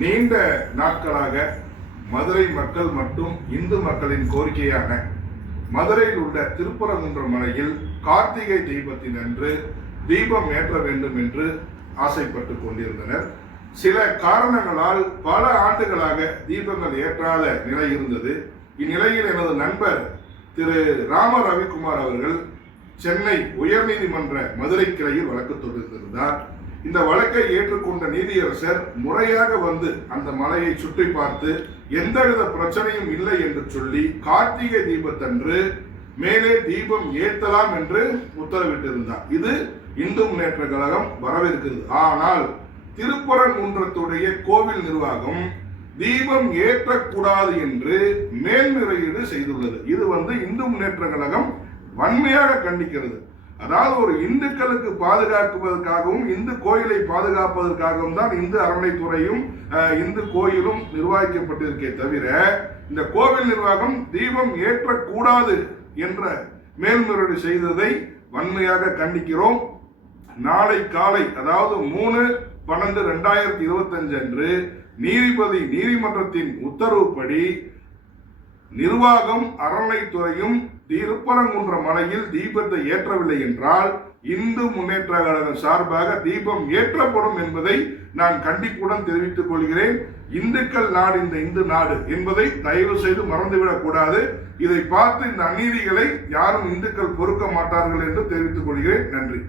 நீண்ட நாட்களாக மதுரை மக்கள் மற்றும் இந்து மக்களின் கோரிக்கையான மதுரையில் உள்ள திருப்பரங்குன்றம் மலையில் கார்த்திகை தீபத்தின் அன்று தீபம் ஏற்ற வேண்டும் என்று ஆசைப்பட்டு கொண்டிருந்தனர். சில காரணங்களால் பல ஆண்டுகளாக தீபங்கள் ஏற்றாத நிலை இருந்தது. இந்நிலையில் எனது நண்பர் திரு ராம ரவிக்குமார் அவர்கள் சென்னை உயர்நீதிமன்ற மதுரை கிளையில் வழக்கு தொடுத்திருந்தார். இந்த வழக்கை ஏற்றுக்கொண்ட நீதியரசர் முறையாக வந்து அந்த மலையை சுற்றி பார்த்து எந்தவித பிரச்சனையும் இல்லை என்று சொல்லி கார்த்திகை தீபத்தன்று மேலே தீபம் ஏற்றலாம் என்று உத்தரவிட்டிருந்தார். இது இந்து முன்னேற்ற கழகம் வரவேற்கிறது. ஆனால் திருப்பரங்குன்றத்துடைய கோவில் நிர்வாகம் தீபம் ஏற்றக்கூடாது என்று மேல்முறையீடு செய்துள்ளது. இது இந்து முன்னேற்ற கழகம் வன்மையாக கண்டிக்கிறது. அதாவது ஒரு இந்துக்களுக்கு பாதுகாக்குவதற்காகவும் இந்து கோயிலை பாதுகாப்பதற்காகவும் தான் இந்து அறநிலைத்துறையும் இந்து கோயிலும் நிர்வகிக்கப்பட்டிருக்கே தவிர இந்த கோவில் நிர்வாகம் தீபம் ஏற்றக்கூடாது என்ற மேல்முறையீடு செய்ததை வன்மையாக கண்டிக்கிறோம். நாளை காலை அதாவது 3/12/2025 அன்று நீதிமன்றத்தின் உத்தரவுப்படி நிர்வாகம் அறநிலைத்துறையும் திருப்பரங்குன்ற மலையில் தீபத்தை ஏற்றவில்லை என்றால் இந்து முன்னேற்ற கழகம் சார்பாக தீபம் ஏற்றப்படும் என்பதை நான் கண்டிப்புடன் தெரிவித்துக் கொள்கிறேன். இந்துக்கள் நாடு இந்த இந்து நாடு என்பதை தயவு செய்து மறந்துவிடக் கூடாது. இதை பார்த்து இந்த அநீதிகளை யாரும் இந்துக்கள் பொறுக்க மாட்டார்கள் என்று தெரிவித்துக் கொள்கிறேன். நன்றி.